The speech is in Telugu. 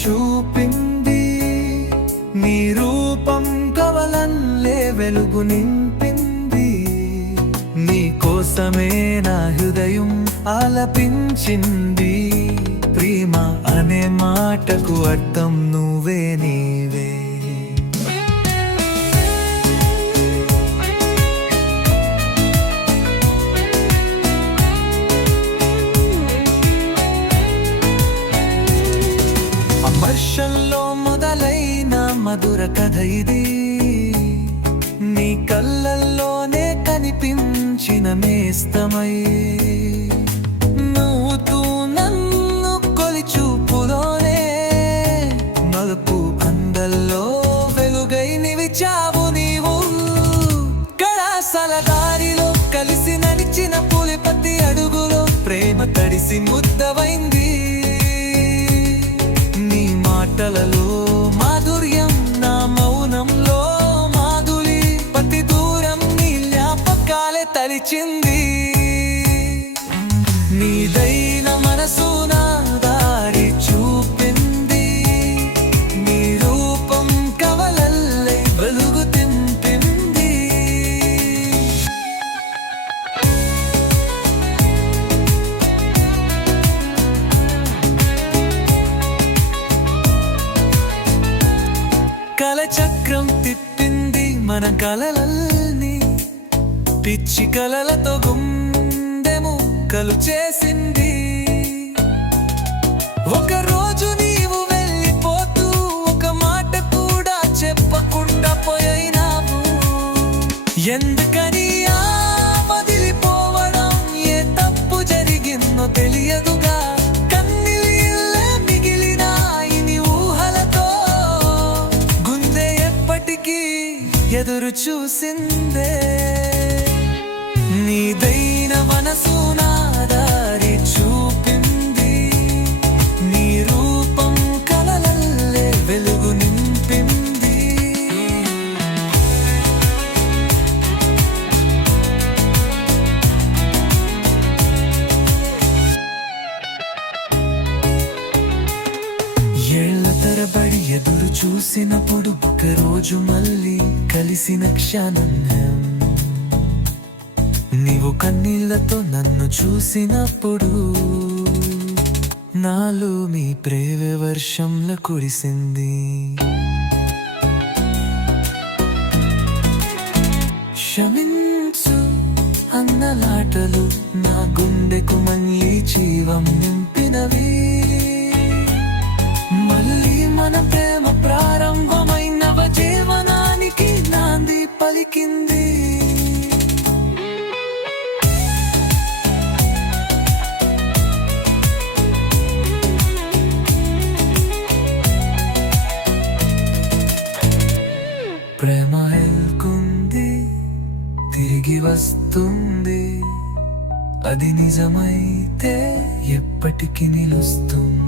చూపింది, నీ రూపం కవలల్లే వెలుగు నింపింది. నీ కోసమే నా హృదయం ఆలపించింది. ప్రేమ అనే మాటకు అర్థం నువ్వే, నీవే. వర్షంలో మొదలైన మధుర కథ ఇది, నీ కళ్ళల్లోనే కనిపించిన నేస్తమై. నువ్వుతూ నన్ను కొలిచూపులోనే మలుపు అందల్లో వెలుగై నిలిచావు నీవు. కళాశాల దారిలో కలిసి నడిచిన పులిపతి అడుగులో ప్రేమ తడిసి ముద్దవైంది. మాటలలో మాధుర్యం, నా మౌనంలో మాధురి, ప్రతి దూరం నీ జ్ఞాపకాలే తలిచింది. నీదైన మనసు నా దారి చూపింది, నీ రూపం కవలల్లై వెలుగు తింపింది. కల చక్రం తిప్పింది మన కలలల్ని, పిచ్చి కలలతో గుండె ముక్కలు చేసింది. ఒక రోజు నీవు వెళ్ళిపోతూ ఒక మాట కూడా చెప్పకుండా పోయినావు. ఎందుకని ఆ వదిలిపోవడం, ఏ తప్పు జరిగిందో తెలియదుగా. ఎదురు చూసిందే నీదైన మనసు నా దారి చూపింది, నీ రూపం కలలల్లే వెలుగు నింపింది. ఏళ్ల తరబడి ఎదురు చూసినప్పుడు ఒకరోజు మళ్ళీ కలిసిన క్షణం, నీవు కన్నీళ్లతో నన్ను చూసినప్పుడు నాలో మీ ప్రేమ వర్షంలో కురిసింది. క్షమించు అన్నలాటలు నా గుండెకు మళ్ళీ జీవం నింపినవి. మళ్ళీ మన ప్రేమ ప్రారంభమైన జీవనానికి నాంది పలికింది. ప్రేమ వెళ్తుంది, తిరిగి వస్తుంది, అది నిజమైతే ఎప్పటికీ నిలుస్తుంది.